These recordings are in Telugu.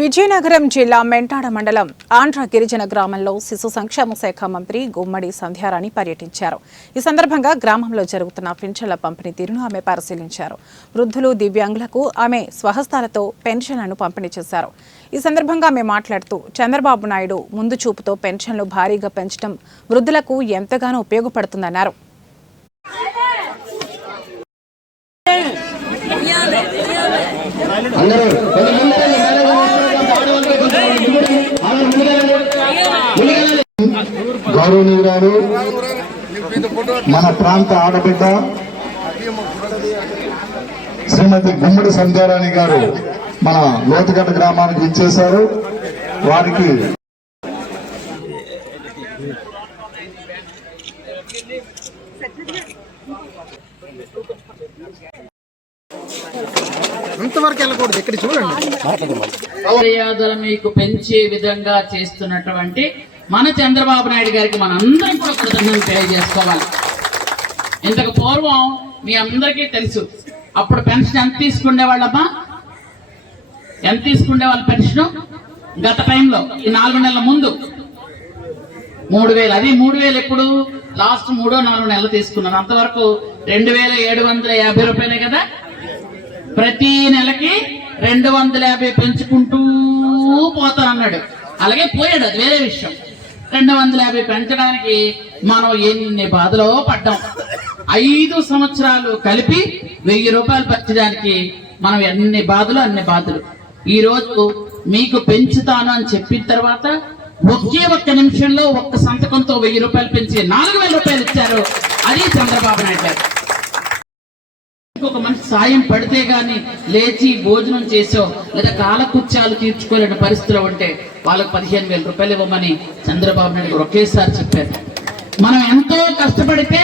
విజయనగరం జిల్లా మెంటాడ మండలం ఆంధ్ర గిరిజన గ్రామంలో శిశు సంక్షేమ శాఖ మంత్రి గుమ్మడి సంధ్యారాణి పర్యటించారు. ఈ సందర్భంగా గ్రామంలో జరుగుతున్న పింఛన్ల పంపిణీ తీరును ఆమె పరిశీలించారు. వృద్ధులు, దివ్యాంగులకు ఆమె స్వహస్తాలతో పెన్షన్లను పంపిణీ చేశారు. ఈ సందర్భంగా ఆమె మాట్లాడుతూ చంద్రబాబు నాయుడు ముందు చూపుతో పెన్షన్లు భారీగా పెంచడం వృద్ధులకు ఎంతగానో ఉపయోగపడుతుందన్నారు. గౌరవనీయురాలు మన ప్రాంత ఆడబిడ్డ శ్రీమతి గుమ్మడి సంధ్యారాణి గారు మన లోతుగడ్డ గ్రామానికి ఇచ్చేశారు. వారికి అంతవరకు వెళ్ళకూడదు. ఇక్కడ చూడండి, మర్యాదలు మీకు పెంచే విధంగా చేస్తున్నటువంటి మన చంద్రబాబు నాయుడు గారికి మనందరం కూడా కృతజ్ఞతలు తెలియజేసుకోవాలి. ఇంతకు పూర్వం మీ అందరికీ తెలుసు, అప్పుడు పెన్షన్ ఎంత తీసుకునేవాళ్ళమ్మా, ఎంత తీసుకునేవాళ్ళు పెన్షన్ గత టైంలో ఈ 4 నెలల ముందు 3000. అది 3000 ఎప్పుడు లాస్ట్ 3-4 నెలలు తీసుకున్నారు. అంతవరకు 2750 రూపాయలే కదా. ప్రతి నెలకి 250 పెంచుకుంటూ పోతానన్నాడు. అలాగే పోయాడు, అది వేరే విషయం. 250 పెంచడానికి మనం ఎన్ని బాధలో పడ్డాం. 5 సంవత్సరాలు కలిపి 1000 రూపాయలు పెంచడానికి మనం ఎన్ని బాధలు అన్ని బాధలు. ఈ రోజు మీకు పెంచుతాను అని చెప్పిన తర్వాత ఒక్క నిమిషంలో ఒక్క సంతకంతో 1000 రూపాయలు పెంచి 4000 రూపాయలు ఇచ్చారు. అది చంద్రబాబు నాయుడు గారు. ఒక మనిషి సాయం పడితే గాని లేచి భోజనం చేసో లేదా కాలకృత్యాలు తీర్చుకోలేని పరిస్థితిలో ఉంటే వాళ్ళకి 15,000 రూపాయలు ఇవ్వమని చంద్రబాబు నాయుడు ఒకేసారి చెప్పారు. మనం ఎంతో కష్టపడితే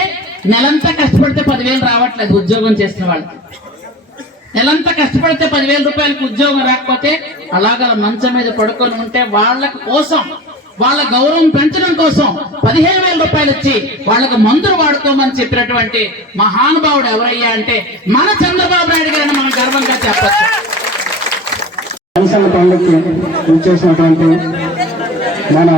నెలంతా కష్టపడితే 10,000 రావట్లేదు. ఉద్యోగం చేసిన వాళ్ళకి నెలంతా కష్టపడితే 10,000 రూపాయలకు ఉద్యోగం రాకపోతే అలాగా మంచం మీద పడుకొని ఉంటే వాళ్ళకి కోసం, వాళ్ళ గౌరవం పెంచడం కోసం 15,000 రూపాయలు ఇచ్చి వాళ్ళకి మందులు వాడుకోమని చెప్పినటువంటి మహానుభావుడు ఎవరయ్యా అంటే మన చంద్రబాబు నాయుడు గారిని మనం గర్వంగా చెప్పచ్చు. పెన్షన్ పండుగకి ఇచ్చేసినటువంటి మన